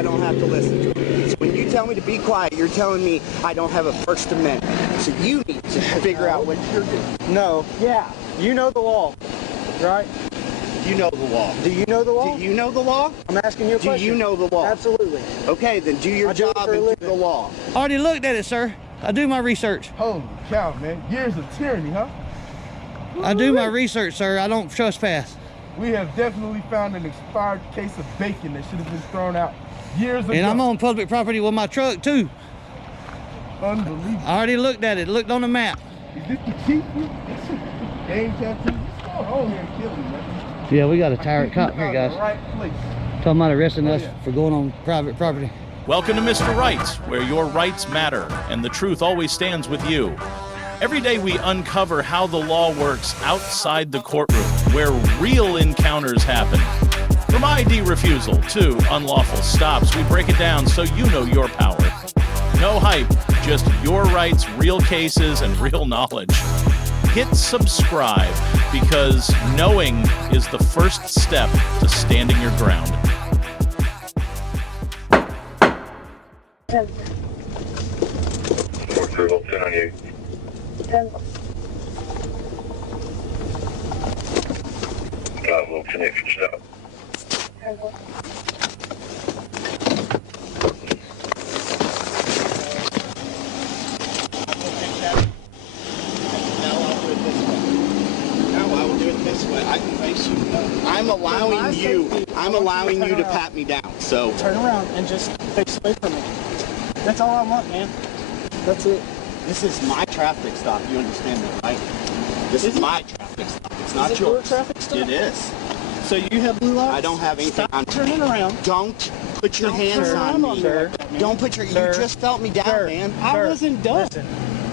I don't have to listen to him. So when you tell me to be quiet, you're telling me I don't have a First Amendment. So you need to figure out what you're doing. No. Yeah. You know the law, right? You know the law. Do you know the law? Do you know the law? I'm asking you a question. Do you know the law? Absolutely. Okay, then do your job and do the law. Already looked at it, sir. I do my research. Holy cow, man. Years of tyranny, huh? I do my research, sir. I don't trespass. We have definitely found an expired case of bacon that should have been thrown out years ago. And I'm on public property with my truck, too. Unbelievable. I already looked at it. Looked on the map. Is this the chief? Game tattoo? What's going on here and killing, man? Yeah, we got a tyrant cop here, guys. Right place. Talking about arresting us for going on private property. Welcome to Mr. Rights, where your rights matter and the truth always stands with you. Every day we uncover how the law works outside the courtroom, where real encounters happen. From ID refusal to unlawful stops, we break it down so you know your power. No hype, just your rights, real cases, and real knowledge. Hit subscribe, because knowing is the first step to standing your ground. 10. 10 on you. 10. We'll connect for stop. 10. I can face you. I'm allowing you to pat me down. So Turn around and just face away from me. That's all I want, man. That's it. this is my traffic stop. You understand that, right? This is my traffic stop. It's not Is it your yours. traffic stop? It is. So you have blue lights? I don't have anything. Stop turning around. Don't put your Don't hands turn on around me. me like that, man. Don't put your. Sir. You just felt me down, Sir. man. I wasn't done.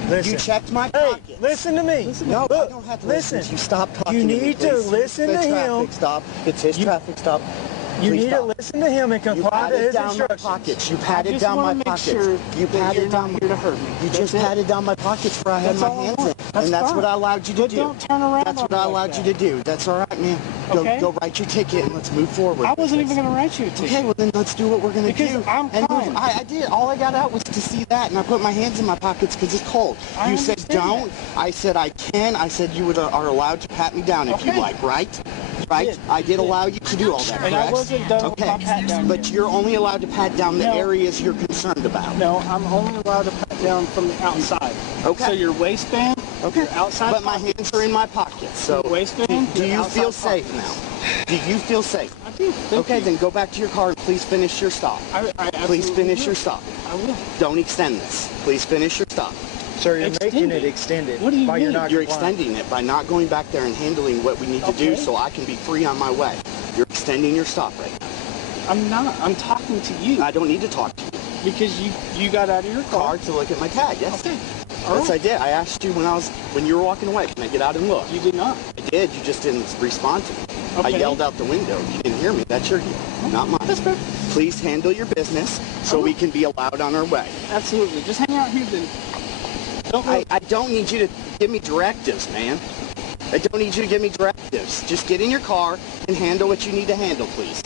Listen. You checked my Hey, pockets. listen to me. No, Look, I don't have to listen. You stop talking. You to me, need to please. listen It's to the him. traffic stop. It's his traffic stop. You Please need stop. to listen to him and You comply to patted his down my instructions. pockets. You patted just down wanna my make pockets. sure You that patted you're down. not here to hurt me. You That's just it. patted down my pockets where I had That's my all I hands want. in, That's and that's fine. what I allowed you to But do. don't turn around That's on what me I like allowed that. you to do. That's all right, man. Okay. Go write your ticket and let's move forward. I with wasn't this. even going to write you a ticket. Okay, well then let's do what we're gonna Because do. I'm and kind. I did. All I got out was to see that, and I put my hands in my pockets because it's cold. I You said understand don't. I said I can. I said you are allowed to pat me down if you Okay. like, right? Right? did. I did allow you to do all that, And I correct? wasn't done with my pat down But yet. you're only allowed to pat down the No. areas you're concerned about. No, I'm only allowed to pat down from the outside. Okay. So your waistband, Okay. your outside But my pockets, hands are in my pockets. So your waistband, do your you feel outside safe pockets. now? Do you feel safe? I do. Thank Okay, you. then go back to your car and please finish your stop. I Please absolutely finish will. your stop. I will. Don't extend this. Please finish your stop. Sir, you're making it extended. What do you By mean? You're extending it by not going back there and handling what we need to do Okay. so I can be free on my way. You're extending your stop right now. I'm not. I'm talking to you I don't need to talk to you. because you got out of your car. Car to look at my tag, yes. Okay. All Yes, right. I did. I asked you when you were walking away, can I get out and look? You did not. I did. You just didn't respond to me. I Okay. yelled out the window. You didn't hear me. That's your deal, not mine. That's fair. Please handle your business so we can be allowed on our way. Absolutely. Just hang out here then. Don't I don't need you to give me directives, man. I don't need you to give me directives. Just get in your car and handle what you need to handle, please.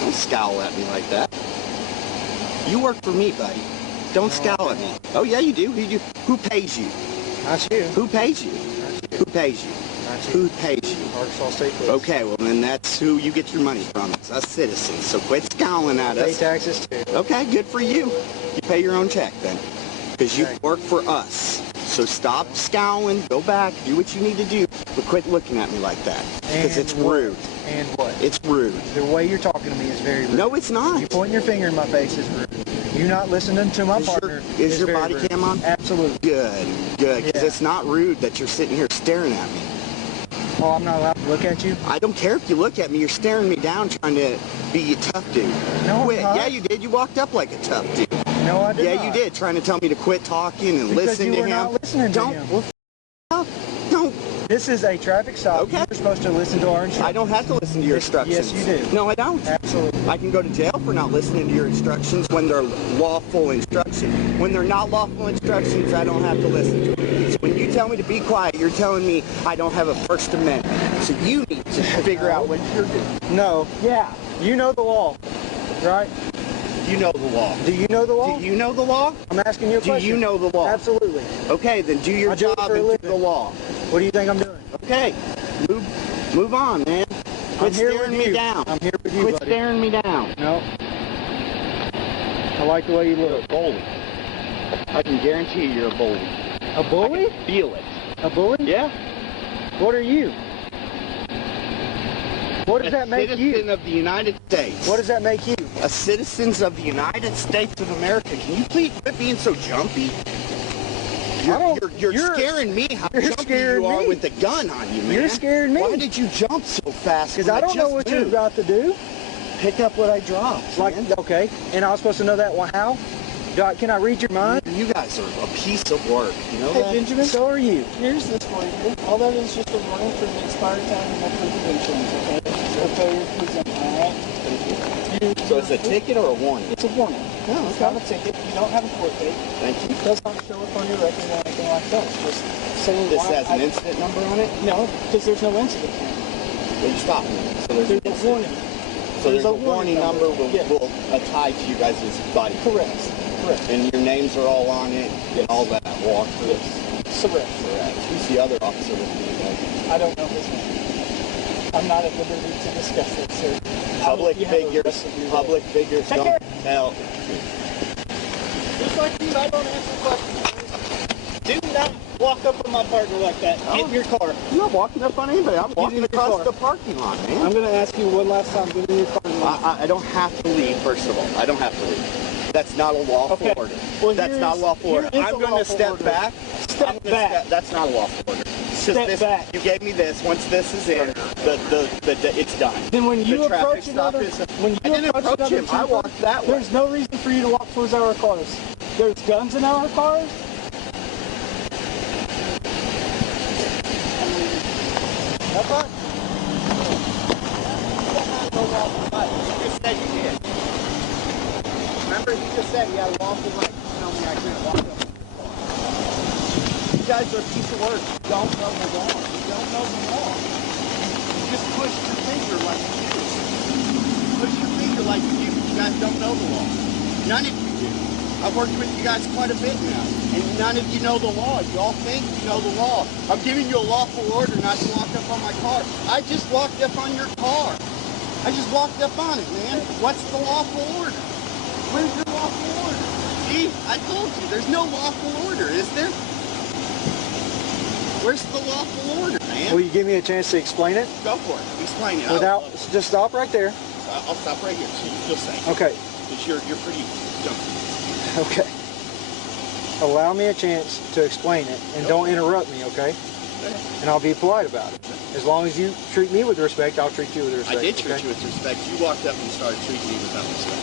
Don't scowl at me like that. You work for me, buddy. Don't scowl at me. Oh, yeah, you do. Who pays you? Not you. Who pays you? Who pays you? Not you. Who pays you? Arkansas State Police. Okay, well then that's who you get your money from. It's us citizens. So quit scowling at Pay us. taxes too. Okay, good for you. You pay your own check then. Because you Okay. work for us. So stop scowling, go back, do what you need to do, but quit looking at me like that. Because it's And what? rude. And what? It's rude. The way you're talking to me is very rude. No, it's not. You pointing your finger in my face is rude. You not listening to my partner Is your very body rude. cam on? Absolutely. Good, good. Because Yeah. it's not rude that you're sitting here staring at me. Oh, I'm not allowed to look at you? I don't care if you look at me. You're staring me down trying to be a tough dude. No, I'm Quit. not. Yeah, you did. You walked up like a tough dude. No, I did Yeah, not. you did. Trying to tell me to quit talking and Because listen you to were him. not listening to don't. him. Well, don't. This is a traffic stop. Okay. You're supposed to listen to our instructions. I don't have to listen to your instructions. Yes, you do. No, I don't. Absolutely. I can go to jail for not listening to your instructions when they're lawful instructions. When they're not lawful instructions, I don't have to listen to them. So when you tell me to be quiet, you're telling me I don't have a First Amendment. So you need to figure out what you're doing. No. Yeah. You know the law, right? You know the law. Do you know the law? Do you know the law? I'm asking you a question. Do you know the law? Absolutely. Okay, then do your I do it job for a and do living. the law. What do you think I'm doing? Okay, move on, man. Quit here staring with me you. down. I'm here with you, Quit buddy. staring me down. No. I like the way you look. Bully. I can guarantee you're a bully. A bully? I can feel it. A bully? Yeah. What are you? What does that make A you? citizen of the United States. What does that make you? A citizen of the United States of America. Can you please quit being so jumpy? You're scaring me how jumpy you are with the gun on you, man. You're scaring me. Why did you jump so fast? Because I don't know what you're about to do. Pick up what I dropped. Like, man. okay, and I was supposed to know that. Well, how? Can I read your mind? You guys are a piece of work. You know Hey, that? Benjamin. So are you. Here's this for you. All that is just a warning for the expired time and no proof of insurance, okay? So failure to present, alright? So it's a ticket or a warning? It's a warning. Oh, It's not a ticket. You don't have a court date. Thank you. It does not show up on your record or anything like that. It's just saying This why has an incident number on it? No, because there's no incident here. Well, you stopped me. So there's There's a warning. So there's a warning number will Yes. tie to you guys' body. Correct. Correct. And your names are all on it and all that. Walk through. Correct. Correct. Who's the other officer with you guys? I don't know his name. I'm not at liberty to discuss that, sir. Public You have the figures. rest of your day. Public figures Take don't care. tell. Just like you, I don't answer questions. Do not walk up on my partner like that. Get in your car. I'm not walking up on anybody. I'm walking in your across car. the parking lot, man. I'm going to ask you one last time. Get in your car. I don't have to leave, first of all. I don't have to leave. That's not a lawful Okay. order. Well, That's not a lawful order. here is I'm a going to lawful step order. back. Step I'm gonna back. That's not a lawful order. 'Cause Step back. You gave me this. Once this is in, it's done. Then when you The traffic approach stop another, is- when you I didn't approach another him. I trooper, walked that way. there's no reason for you to walk towards our cars. There's guns in our cars. That's fine. You just said you did. Remember, he just said he had a lawful right to tell me I couldn't walk up. You guys are a piece of work. You don't know the law. You don't know the law. You just push your finger like you do. Push your finger like you do. You guys don't know the law. None of you do. I've worked with you guys quite a bit now, and none of you know the law. You all think you know the law. I'm giving you a lawful order not to walk up on my car. I just walked up on your car. I just walked up on it, man. What's the lawful order? Where's your lawful order? See, I told you, there's no lawful order, is there? Where's the lawful order, man? Will you give me a chance to explain it? Go for it. Explain it. Without, just stop right there. I'll stop right here. So you'll say. Okay. Because you're pretty jumpy. Okay. Allow me a chance to explain it, and don't interrupt me, okay? And I'll be polite about it. As long as you treat me with respect, I'll treat you with respect. I did treat okay? you with respect. You walked up and started treating me without respect.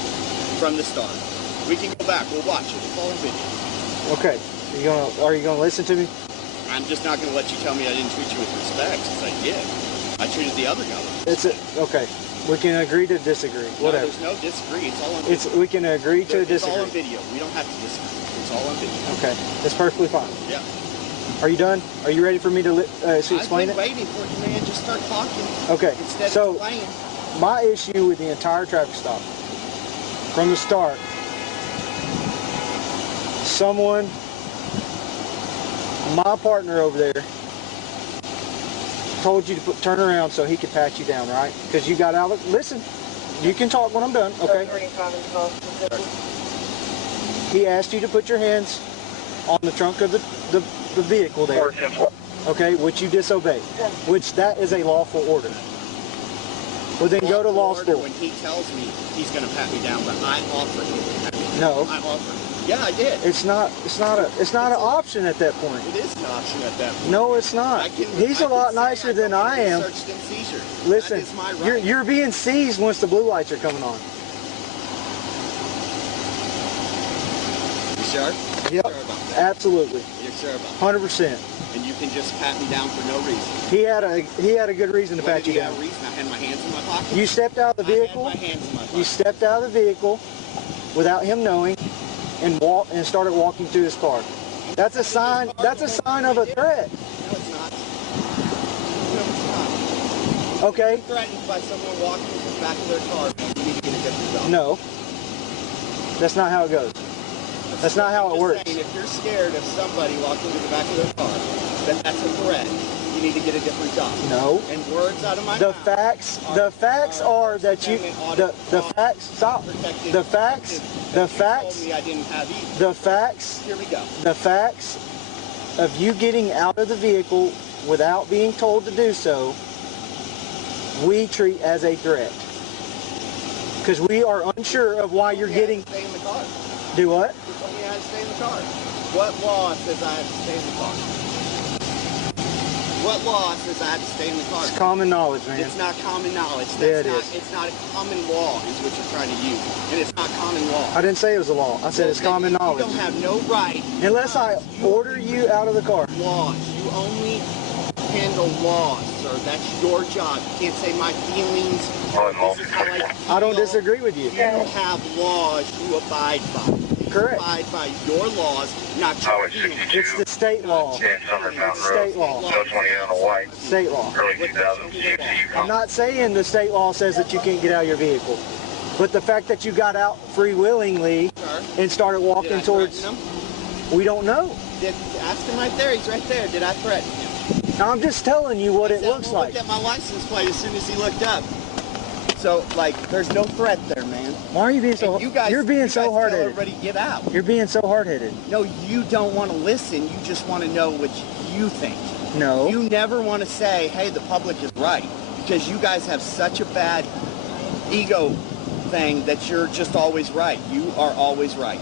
From the start. We can go back. We'll watch it. It's all in video. Okay. Are you gonna listen to me? I'm just not going to let you tell me I didn't treat you with respect, since I did. I treated the other guy with respect. Okay. We can agree to disagree. Whatever. No, there's no disagree. It's all on video. We can agree to It's all disagree. on video. We don't have to disagree. It's all on video. Okay. That's perfectly fine. Yeah. Are you done? Are you ready for me to explain I've been waiting for you, man. Just start talking. Okay. Instead So, of playing. my issue with the entire traffic stop, from the start, my partner over there, told you to turn around so he could pat you down, right? Because you got out of, listen, you can talk when I'm done, okay? He asked you to put your hands on the trunk of the vehicle there, okay, which you disobeyed, which that is a lawful order. Well, then go to law school. When he tells me he's going to pat me down, but I offered him to pat me down. No. I offered. Yeah, I did. It's not an option at that point. It is an option at that point. No, it's not. He's a lot nicer than I am. Searched and seizure. Listen, That is my right. you're being seized once the blue lights are coming on. You sure? Yep. Sure about Absolutely. You're sure about 100%. it? And you can just pat me down for no reason. He had a good reason to pat you down. Reason? I had my hands in my pocket. You stepped out of the vehicle. I had my hands in my pocket. You stepped out of the vehicle without him knowing, and started walking to his car. That's a sign. That's a sign of a threat. No, it's not. No, it's not. Okay. You're threatened by someone walking to the back of their car. You need to get a different job. No. That's not how it goes. That's not how it works. Saying, if you're scared of somebody walking to the back of their car, then that's a threat. You need to get a different job. No. And words out of my The mouth. facts are that you the facts stop. The facts Told me I didn't have either. the facts Here we go. the facts of you getting out of the vehicle without being told to do so, we treat as a threat. Because we are unsure of why you're getting. Stay in the car. Do what? You told me I had to stay in the car. What law says I have to stay in the car? What law says I have to stay in the car? It's common knowledge, man. It's not common knowledge. Yeah, it is. It's not a common law is what you're trying to use. And it's not common law. I didn't say it was a law. I said it's common knowledge. You don't have no right. Unless I order you out of the car. Laws. You only handle laws, sir. That's your job. You can't say my feelings. This is how I feel. I don't disagree with you. You have laws you abide by. Correct. Abide by your laws, not your feelings. It's the state law. State law. State law. I'm not saying the state law says that you can't get out of your vehicle. But the fact that you got out free willingly and started walking towards, we don't know. Ask him right there. He's right there. Did I threaten him? I'm just telling you what it looks like. He looked at my license plate as soon as he looked up. So, like, there's no threat there, man. Why are you being so? You're being so hard-headed. Everybody get out. You're being so hard-headed. No, you don't want to listen. You just want to know what you think. No. You never want to say, hey, the public is right. Because you guys have such a bad ego thing that you're just always right. You are always right.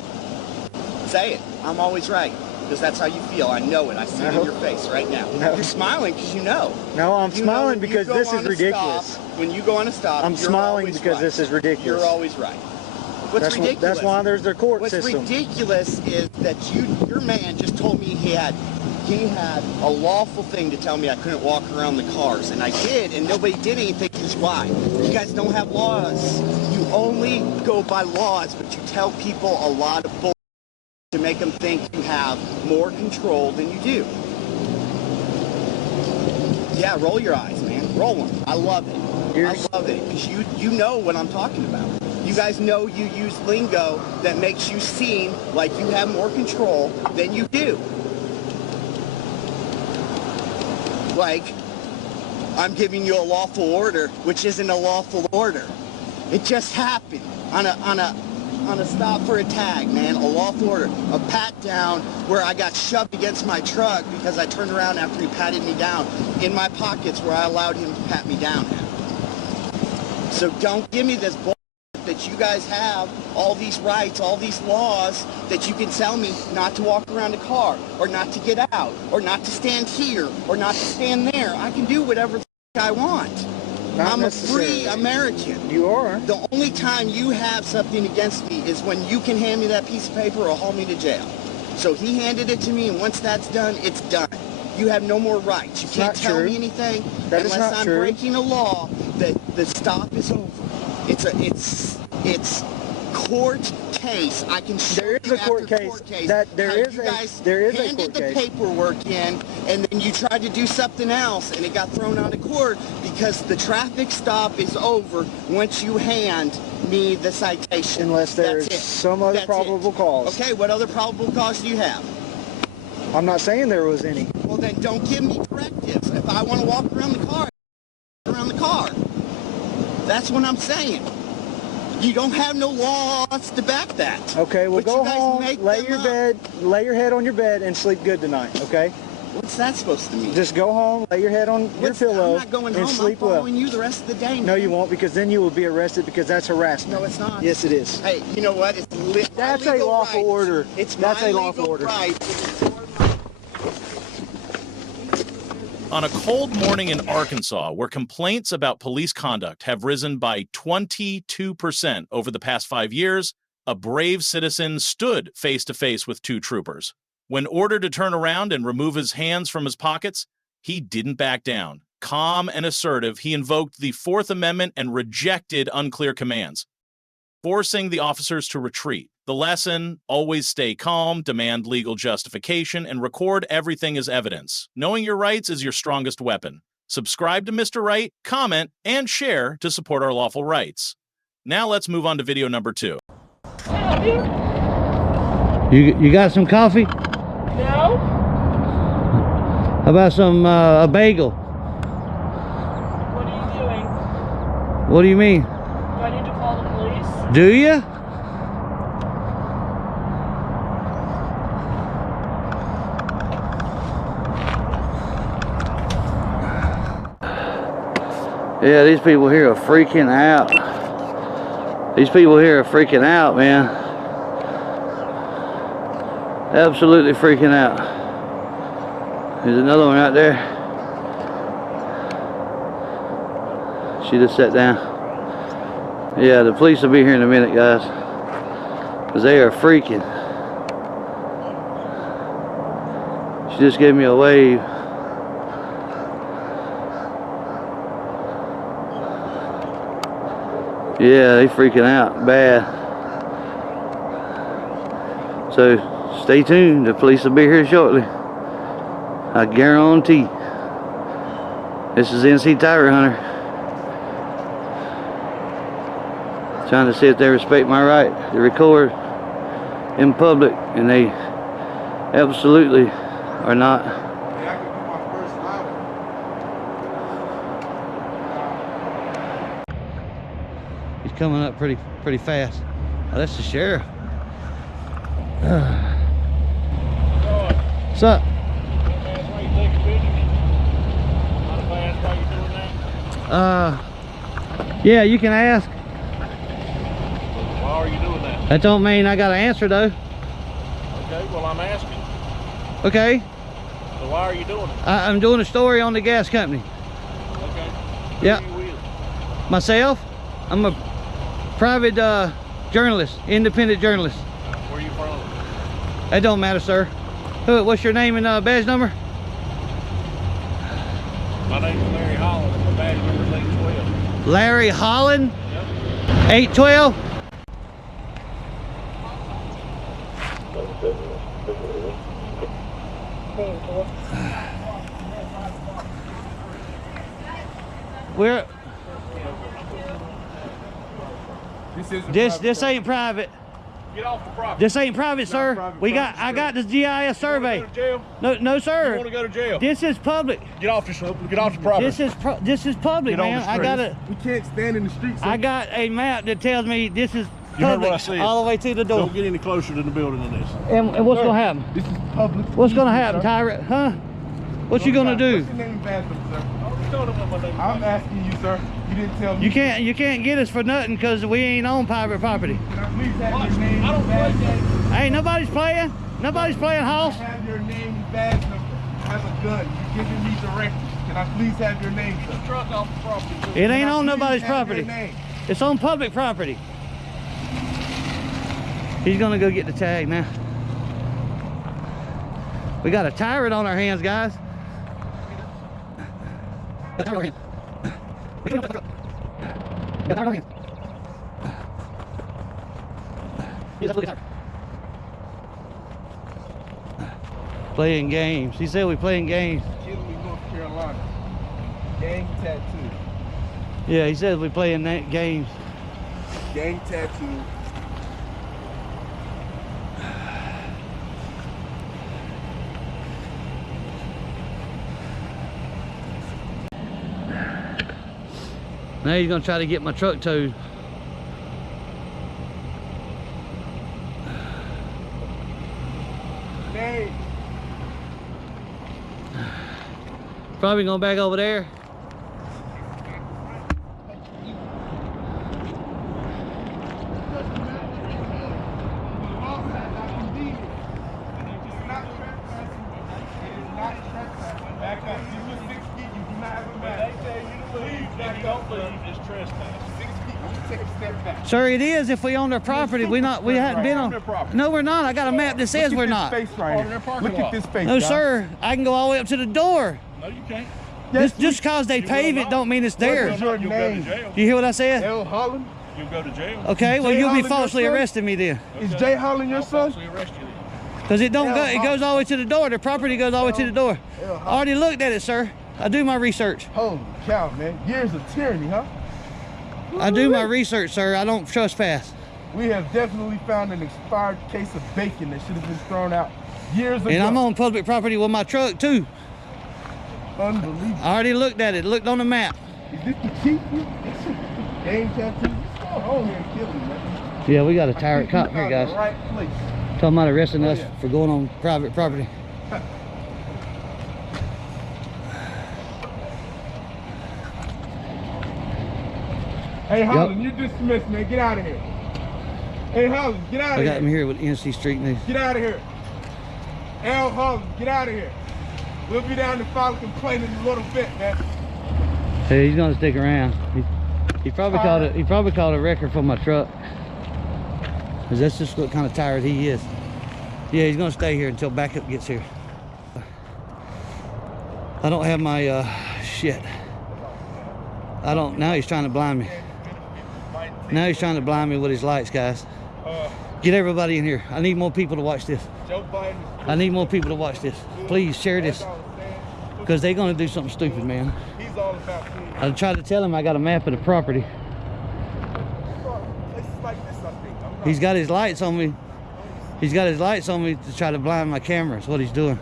Say it. I'm always right. Because that's how you feel. I know it. I see it in your face right now. No. You're smiling because you know. No, I'm smiling because this is ridiculous. When you go on a stop, I'm smiling because this is ridiculous. You're always right. What's ridiculous? That's why there's their court system. What's ridiculous is that your man just told me he had a lawful thing to tell me I couldn't walk around the cars, and I did, and nobody did anything. Because why? You guys don't have laws. You only go by laws, but you tell people a lot of bull to make them think you have more control than you do. Yeah, roll your eyes, man. Roll them. I love it. I love it because you know what I'm talking about. You guys know you use lingo that makes you seem like you have more control than you do. Like, I'm giving you a lawful order, which isn't a lawful order. It just happened on a stop for a tag, man, a lawful order, a pat down where I got shoved against my truck because I turned around after he patted me down in my pockets where I allowed him to pat me down at. So don't give me this bullshit that you guys have all these rights, all these laws that you can tell me not to walk around a car or not to get out or not to stand here or not to stand there. I can do whatever I want. I'm a free American. You are. The only time you have something against me is when you can hand me that piece of paper or haul me to jail. So he handed it to me, and once that's done, it's done. You have no more rights. You can't tell me anything unless I'm breaking a law that the stop is over. It's court case. I can show there is you a court after case. Court case That there is you guys a handed court the case. paperwork in, and then you tried to do something else, and it got thrown out of court because the traffic stop is over once you hand me the citation. Unless there's some other probable cause. Okay, what other probable cause do you have? I'm not saying there was any. Well, then don't give me directives. If I want to walk around the car, around the car. That's what I'm saying. You don't have no laws to back that. Okay, well, go home, lay your head on your bed, and sleep good tonight. Okay. What's that supposed to mean? Just go home, lay your head on your pillow, I'm not going and home. sleep I'm well. following you the rest of the day. No, you won't, because then you will be arrested because that's harassment. No, it's not. Yes, it is. Hey, you know what? That's a lawful order. That's a lawful order. On a cold morning in Arkansas, where complaints about police conduct have risen by 22% over the past 5 years, a brave citizen stood face to face with two troopers. When ordered to turn around and remove his hands from his pockets, he didn't back down. Calm and assertive, he invoked the Fourth Amendment and rejected unclear commands, forcing the officers to retreat. The lesson: always stay calm, demand legal justification, and record everything as evidence. Knowing your rights is your strongest weapon. Subscribe to Mr. Right, comment, and share to support our lawful rights. Now let's move on to video number 2. You got some coffee? No. How about some a bagel? What are you doing? What do you mean? Do I need to call the police? Do you? Yeah, these people here are freaking out. These people here are freaking out, man. Absolutely freaking out. There's another one right there. She just sat down. Yeah, the police will be here in a minute, guys. Because they are freaking. She just gave me a wave. Yeah, they freaking out bad. So stay tuned. The police will be here shortly. I guarantee. This is NC Tire Hunter. Trying to see if they respect my right to record in public, and they absolutely are not. He's coming up pretty fast. Oh, that's the sheriff. What's up? Yeah, you can ask. Why are you doing that? That don't mean I got an answer though. Okay, well I'm asking. Okay. So why are you doing it? I'm doing a story on the gas company. Okay. Yep. Who are you with? Myself? I'm a private journalist, independent journalist. Where are you from? That don't matter, sir. What's your name and badge number? My name's Larry Holland and my badge number is 812. Larry Holland? Yep. 812? We're this ain't private. Get off the property. This ain't private, sir. I got the GIS survey. You want to go to jail? No, sir. You want to go to jail? This is public. Get off the property. This is public, Get on man. the I street. got it. We can't stand in the streets. I got a map that tells me this is You heard public what I said. all the way to the door. Don't get any closer to the building than this. And what's gonna happen? This is public. What's gonna happen, Tyrant? Huh? What you gonna do? What's your name and badge number, sir? I told him what my name I'm asking you, sir. You didn't tell me. You can't get us for nothing because we ain't on private property. Can I please have your name I don't and badge play number? Hey, nobody's playing. Nobody's playing house. Can I have your name and badge number? Has a gun. You're giving me directives. Can I please have your name, sir? Truck off the property. It ain't Can I on please nobody's have your property. name? It's on public property. He's gonna go get the tag now. We got a tyrant on our hands, guys. Playing games. He said we playing games. Kinley, North Carolina. Gang tattoo. Yeah, he said we playing games. Gang tattoo. Now he's gonna try to get my truck towed. Name. Probably going back over there. Back up. You were 6 feet. You do not have a match. They tell you to leave. If you don't leave, it's trespass. 6 feet. take a step back. Sir, it is if we own their property. We hadn't been on. No, we're not. I got a map that says we're not. Look at this face right here. Look at this face. No, guys. sir. I can go all the way up to the door. No, you can't. Yes, Just because they pave it don't mean it's there. What's your You'll go to name? jail. You hear what I said? L. Holland. You'll go to jail. Okay, well, Jay you'll be Holland, falsely your son? arresting me then. Is Jay Holland your I'll son? falsely arrest you then. Because it don't go, Hell, it goes all the way to the door. The property goes all the way to the door. I already looked at it, sir. I do my research. Holy cow, man. Years of tyranny, huh? I do my research, sir. I don't trespass. We have definitely found an expired case of bacon that should have been thrown out years ago. And I'm on public property with my truck, too. Unbelievable. I already looked at it. Looked on the map. Is this the chief? Game tattoo? What's going on here and killing, man? Yeah, we got a tyrant cop here, guys. Right place. Talking about arresting us yeah. for going on private property. Hey, Holland, you're dismissed, man. Get out of here. Hey, Holland, get out of I here. got him here with NC Street News. Get out of here. L. Holland, get out of here. We'll be down to file a complaint in a little bit, man. Hey, he's gonna stick around. He probably called a record for my truck. Cause that's just what kind of tired he is. Yeah, he's gonna stay here until backup gets here. I don't have my shit. I don't. Now he's trying to blind me. Now he's trying to blind me with his lights, guys. Get everybody in here. I need more people to watch this. I need more people to watch this. Please share this. Because they're going to do something stupid, man. He's all about I tried to tell him I got a map of the property. places like this, I think. I'm not He's got his lights on me. He's got his lights on me to try to blind my camera. That's what he's doing.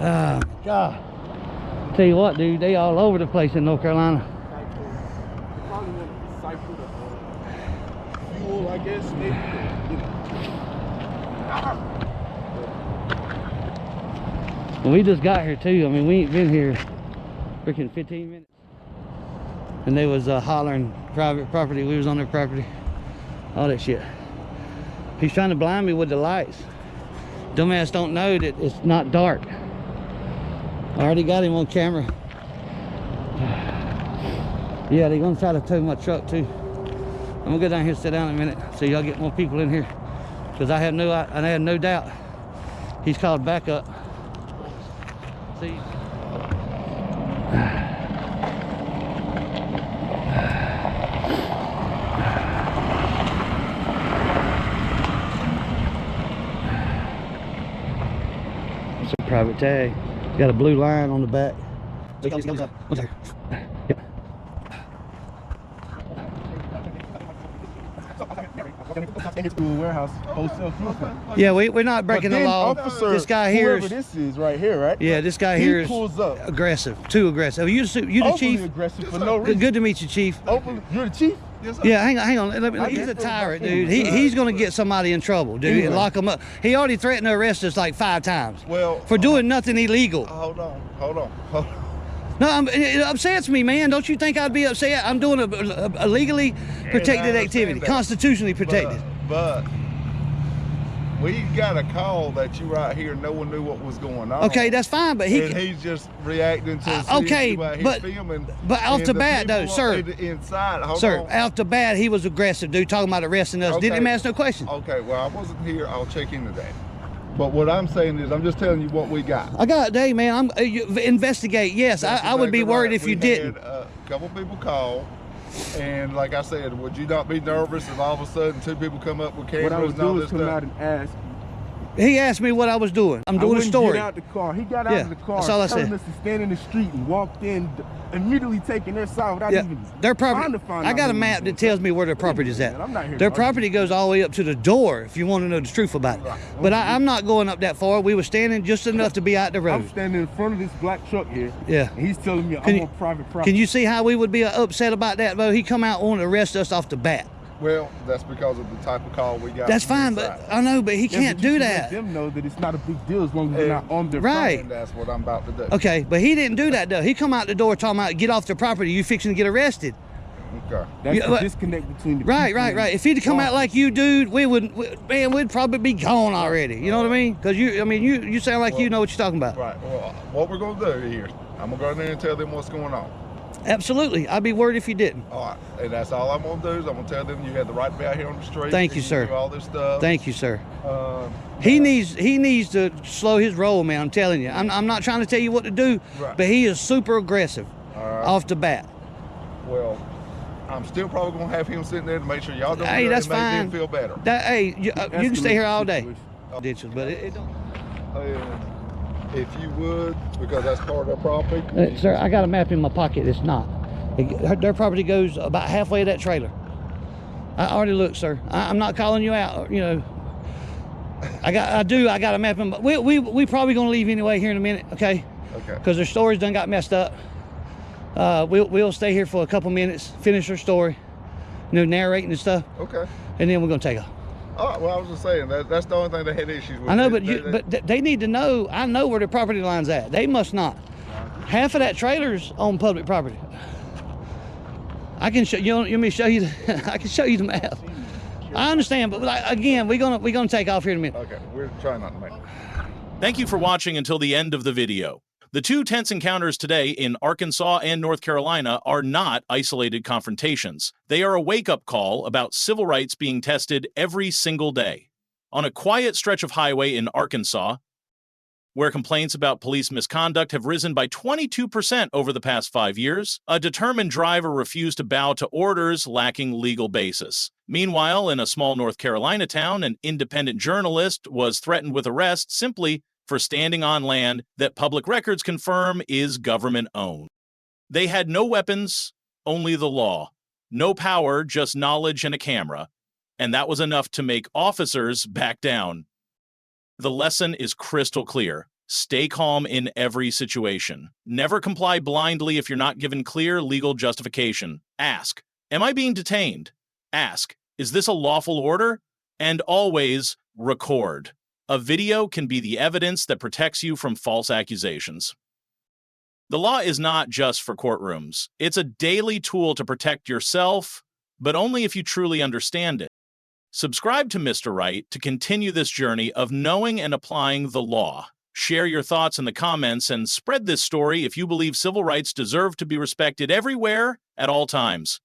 Ah, God. Tell you what, dude, they all over the place in North Carolina. probably want to decipher the fuel, I guess, maybe. Well, we just got here too. I mean, we ain't been here freaking 15 minutes. And they was hollering private property. We was on their property. All that shit. He's trying to blind me with the lights. Dumbass don't know that it's not dark. I already got him on camera. Yeah, they're gonna try to tow my truck too. I'm gonna go down here and sit down in a minute so y'all get more people in here. Because I had no doubt he's called backup. See? It's a private tag. Got a blue line on the back. One second. Yep. Warehouse, wholesale fuel. Yeah, we're not breaking the law. Officer, This guy here whoever is, this is right here, right? yeah, this guy He here is pulls up. aggressive, too aggressive. You the Overly chief? aggressive for no reason. Good to meet you, chief. You're the chief? Yeah, hang on. He's a tyrant, dude. He's gonna get somebody in trouble, dude, and lock him up. He already threatened to arrest us like 5 times. Well, for doing nothing illegal. hold on. No, it upsets me, man. Don't you think I'd be upset? I'm doing a legally protected activity, constitutionally protected. But we got a call that you right here. No one knew what was going on. Okay, that's fine, but he's just reacting to okay, but filming. But off the bat, though, sir. Inside, Off the bat, he was aggressive, dude, talking about arresting us. Didn't even ask no question. Okay, well, I wasn't here. I'll check into that. But what I'm saying is, I'm just telling you what we got. I got it, hey, man. Investigate. Yes, I would be worried if you didn't. A couple people call, and like I said, would you not be nervous if all of a sudden 2 people come up with cameras What I would and all do this is come stuff? out and ask. He asked me what I was doing. I'm doing a story. Get out the car. He got out of the car, that's all I telling said. us to stand in the street and walked in, immediately taking their side without even their property. trying to find I out got a who map was that tells me where their property is at. Man, I'm not here Their to property goes all the way up to the door. If you want to know the truth about it, but I'm not going up that far. We were standing just enough to be out the road. I'm standing in front of this black truck here. Yeah. And he's telling me I'm on private property. Can you see how we would be upset about that, though? He come out and want to arrest us off the bat. Well, that's because of the type of call we got. That's fine, but I know, but he can't do that. Let them know that it's not a big deal as long as they're not on their right. And that's what I'm about to do. Okay, but he didn't do that though. He come out the door talking about get off the property. You fixing to get arrested. Okay. That's the disconnect between the right. If he'd come out like you, dude, we'd probably be gone already. You know what I mean? Because you sound like you know what you're talking about. Right. Well, what we're gonna do here, I'm gonna go in there and tell them what's going on. Absolutely. I'd be worried if you didn't. All right, and that's all I'm gonna do is I'm gonna tell them you had the right to be out here on the street. Thank you, sir. Do all this stuff. Thank you, sir. He He needs to slow his roll, man. I'm telling you. I'm not trying to tell you what to do, Right. but he is super aggressive off the bat. Well, I'm still probably gonna have him sitting there to make sure y'all don't. Hey, that's make fine. him feel better. Hey, you can stay here all day. Ditches, but it don't. If you would, because that's part of their property. Sir, I got a map in my pocket. It's not. Their property goes about halfway to that trailer. I already looked, sir. I'm not calling you out. You know, I got a map in. We probably gonna leave anyway here in a minute, okay? Okay. Because their stories done got messed up. We'll stay here for a couple minutes, finish their story, you know, narrating and stuff. Okay. And then we're gonna take off. Oh, well, I was just saying that's the only thing they had issues with. I know, but they need to know. I know where their property line's at. They must not. Half of that trailer's on public property. I can show you. Let me show you. I can show you the map. I understand, but again, we're gonna take off here in a minute. Okay, we're trying not to make it. Thank you for watching until the end of the video. The two tense encounters today in Arkansas and North Carolina are not isolated confrontations. They are a wake-up call about civil rights being tested every single day. On a quiet stretch of highway in Arkansas, where complaints about police misconduct have risen by 22% over the past 5 years, a determined driver refused to bow to orders lacking legal basis. Meanwhile, in a small North Carolina town, an independent journalist was threatened with arrest simply for standing on land that public records confirm is government-owned. They had no weapons, only the law. No power, just knowledge and a camera. And that was enough to make officers back down. The lesson is crystal clear. Stay calm in every situation. Never comply blindly if you're not given clear legal justification. Ask, am I being detained? Ask, is this a lawful order? And always record. A video can be the evidence that protects you from false accusations. The law is not just for courtrooms. It's a daily tool to protect yourself, but only if you truly understand it. Subscribe to Mr. Right to continue this journey of knowing and applying the law. Share your thoughts in the comments and spread this story if you believe civil rights deserve to be respected everywhere at all times.